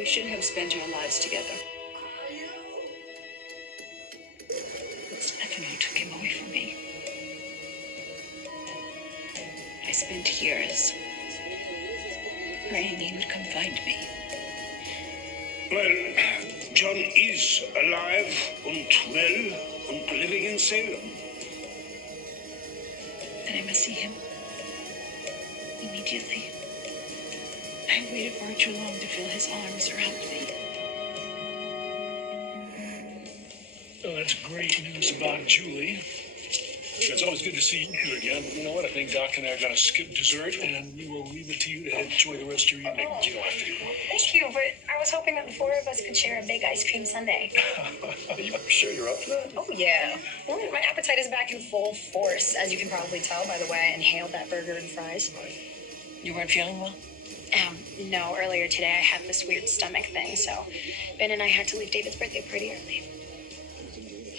We should have spent our lives together. But Stefano took him away from me. I spent years praying he would come find me. Well, John is alive and well and living in Salem. Then I must see him immediately. I waited far too long to feel his arms around me. Well, that's great news about Julie. It's always good to see you two again. But you know what? I think Doc and I are going to skip dessert, and we will leave it to you to enjoy the rest of your evening. You don't have to. Thank you, but I was hoping that the four of us could share a big ice cream sundae. Are you sure you're up for that? Oh, yeah. Well, my appetite is back in full force, as you can probably tell by the way I inhaled that burger and fries. You weren't feeling well? No, earlier today I had this weird stomach thing, so Ben and I had to leave David's birthday party early.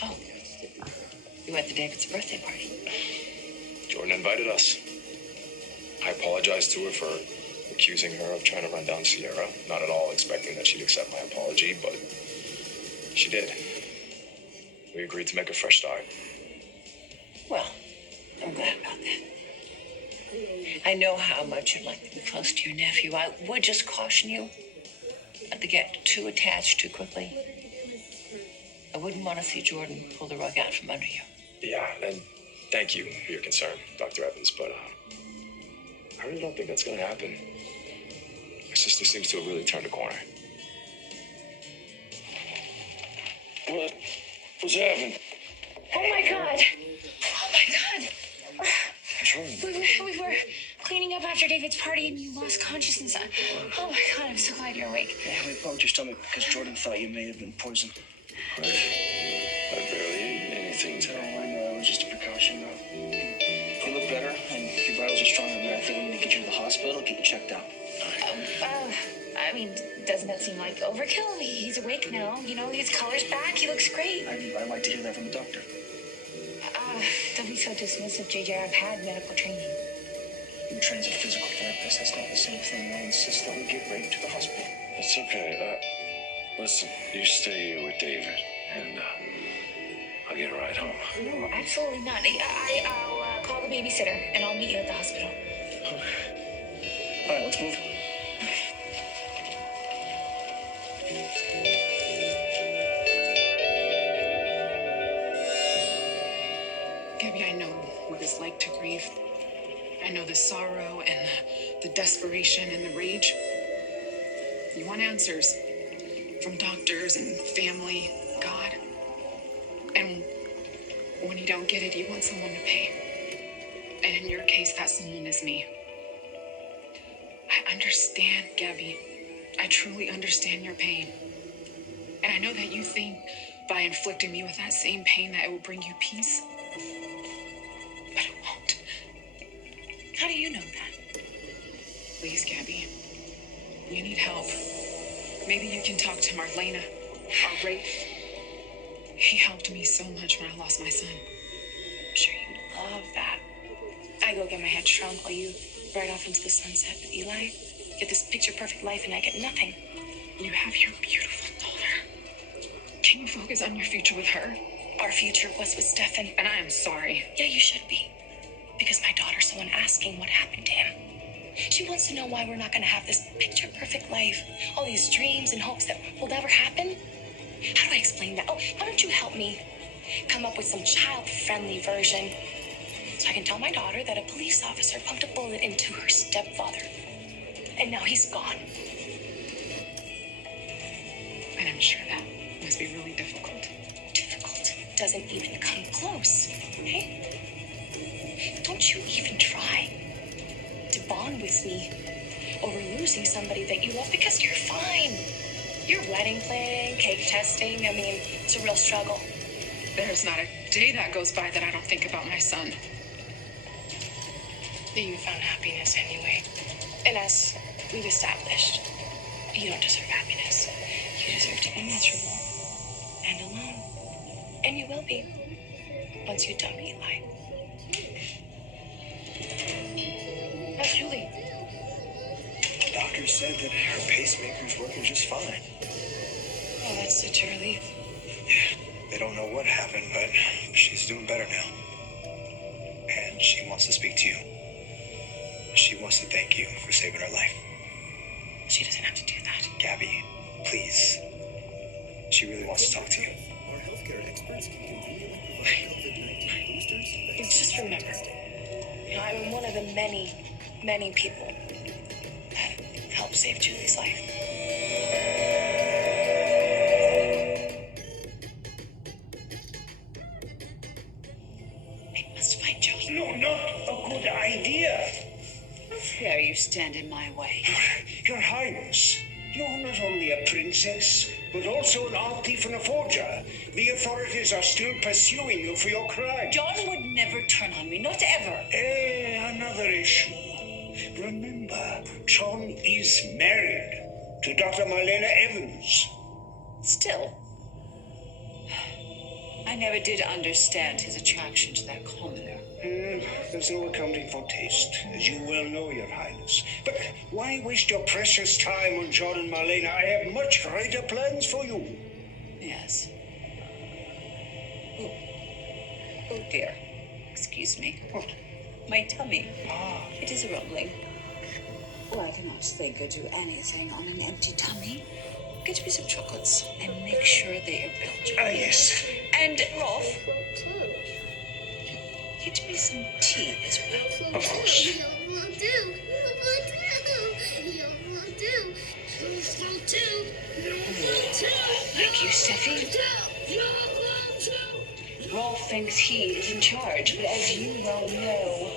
Oh. You went to David's birthday party. Jordan invited us. I apologized to her for accusing her of trying to run down Sierra. Not at all expecting that she'd accept my apology, but she did. We agreed to make a fresh start. Well, I'm glad about that. I know how much you'd like to be close to your nephew. I would just caution you not to get too attached too quickly. I wouldn't want to see Jordan pull the rug out from under you. Yeah, and thank you for your concern, Dr. Evans, but I really don't think that's going to happen. My sister seems to have really turned a corner. What's happening? Oh my god! Oh my god! We were cleaning up after David's party and you lost consciousness. Oh my god, I'm so glad you're awake. Yeah, we pumped your stomach because Jordan thought you may have been poisoned. I barely ate anything No, today. I know, it was just a precaution, though. You look better, and your vitals are stronger than I think we need to get you to the hospital, get you checked out. I mean, doesn't that seem like overkill? He's awake now. You know, his color's back. He looks great. I like to hear that from a doctor. Don't be so dismissive, JJ. I've had medical training. You were trained as a physical therapist. That's not the same thing. I insist that we get right to the hospital. It's okay. Listen, you stay here with David, and I'll get a ride home. No, absolutely not. I'll call the babysitter, and I'll meet you at the hospital. All right, let's move. Gabby, I know what it's like to grieve. I know the sorrow and the desperation and the rage. You want answers from doctors and family, God. And when you don't get it, you want someone to pay. And in your case, that someone is me. I understand, Gabby. I truly understand your pain. And I know that you think by inflicting me with that same pain that it will bring you peace. But it won't. How do you know that? Please, Gabby. You need help. Maybe you can talk to Marlena or Rafe. He helped me so much when I lost my son. I'm sure you'd love that. I go get my head shrunk while you ride off into the sunset with Eli. Get this picture-perfect life and I get nothing. You have your beautiful daughter. Can you focus on your future with her? Our future was with Stefan. And I am sorry. Yeah, you should be. Because my daughter's the one asking what happened to him. She wants to know why we're not going to have this picture-perfect life. All these dreams and hopes that will never happen. How do I explain that? Oh, why don't you help me come up with some child-friendly version so I can tell my daughter that a police officer pumped a bullet into her stepfather. And now he's gone. And I'm sure that must be really difficult. Difficult doesn't even come close, okay? Don't you even try to bond with me over losing somebody that you love because you're fine. Your wedding planning, cake testing, I mean, it's a real struggle. There's not a day that goes by that I don't think about my son. But you found happiness anyway. And as we've established, you don't deserve happiness. You deserve to be miserable and alone. And you will be once you dump Eli. How's Julie? The doctor said that her pacemaker's working just fine. what happened, but she's doing better now. And she wants to speak to you. She wants to thank you for saving her life. She doesn't have to do that. Gabby, please. She really wants to talk to you. Our healthcare experts can conveniently provide COVID-19 boosters. Just remember, I'm one of the many people that helped save Julie's life. We must find Joey. No, not a good idea. Dare you stand in my way? Your Highness, you're not only a princess, but also an art thief and a forger. The authorities are still pursuing you for your crime. John would never turn on me, not ever. Another issue. Remember, John is married to Dr. Marlena Evans. Still, I never did understand his attraction to that commoner. There's no accounting for taste, as you well know, Your Highness. But why waste your precious time on John and Marlena? I have much greater plans for you. Yes. Oh dear. Excuse me. What? My tummy. It is rumbling. Oh, I cannot think or do anything on an empty tummy. Get me some chocolates and make sure they are Belgian. Yes. And Rolf, get me some tea as well. Of course. Thank you, Steffi. Rolf thinks he is in charge, but as you well know,